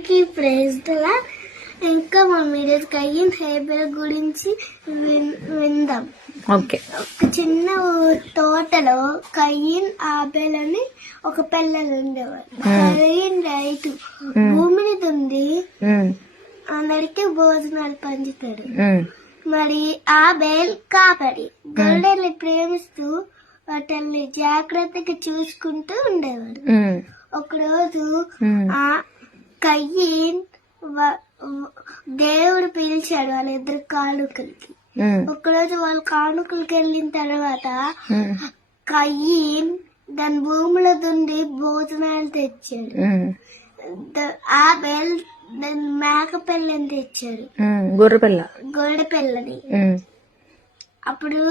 అందరికీ ప్రైజ్ ఇంకా మా మీడియా కయ్యన్ హేబెల్ గురించి విందాం. ఓకే. ఒక చిన్న తోటలో కయ్యన్ ఆబెల్ అని ఒక పిల్లలు ఉండేవారు. కయ్యన్ రైతు. భూమిని దుంది ఉమ్, అందరికి భోజనాలు పంచుతాడు. మరి ఆబెల్ కాపరి. గొర్రెల్ని ప్రేమిస్తూ వాటిని జాగ్రత్తగా చూసుకుంటూ ఉండేవాడు. ఒకరోజు ఆ కయ్యన్ దేవుడు పిలిచాడు వాళ్ళిద్దరు కానుకలకి. ఉమ్, ఒకరోజు వాళ్ళ కానుకలకి వెళ్ళిన తర్వాత కయ్యన్ దాని భూమిలో దుండి భోజనాలు తెచ్చాడు. ఆ బెల్ దాని మేక పిల్లని తెచ్చాడు. గొర్రె పిల్ల గొడ్డ పిల్లని అప్పుడు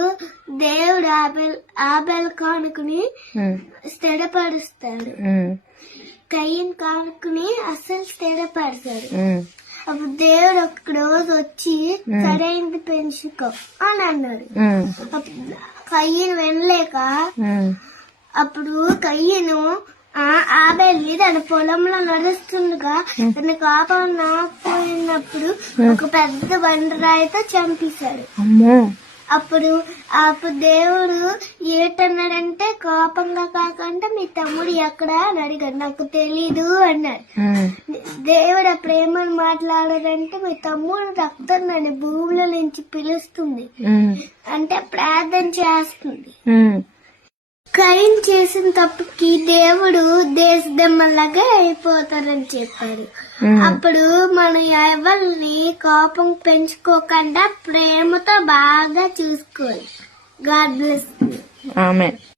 దేవుడు ఆబెల్ ఆబెల్ కానుకుని స్థిరపరుస్తాడు. కయ్యన్ కానుకుని అస్సలు స్థిరపడతాడు అప్పుడు దేవుడు ఒక రోజు వచ్చి సరైనది పెంచుకో అని అన్నాడు. కయ్యను వినలేక అప్పుడు కయ్యను ఆ ఆబెల్లి తన పొలంలో నడుస్తుండగా తన కాపం నాకపోయినప్పుడు ఒక పెద్ద బండరాయితో చంపేశాడు. అమ్మో. అప్పుడు అప్పుడు దేవుడు ఏటన్నాడంటే కోపంగా కాకుండా మీ తమ్ముడు ఎక్కడ అని అడిగాడు. నాకు తెలీదు అన్నాడు. దేవుడు ఆ ప్రేమను మాట్లాడాడంటే మీ తమ్ముడు రక్తం నన్ను భూమిలో నుంచి పిలుస్తుంది. అంటే ప్రార్థన చేస్తుంది. క్రైమ్ చేసిన తప్పుకి దేవుడు దేశదమ్మలాగా అయిపోతారని చెప్పాడు. అప్పుడు మన ఎవరిని కోపం పెంచుకోకుండా ప్రేమతో బాగా చూసుకోండి గాడ్ బ్లెస్ ఆమె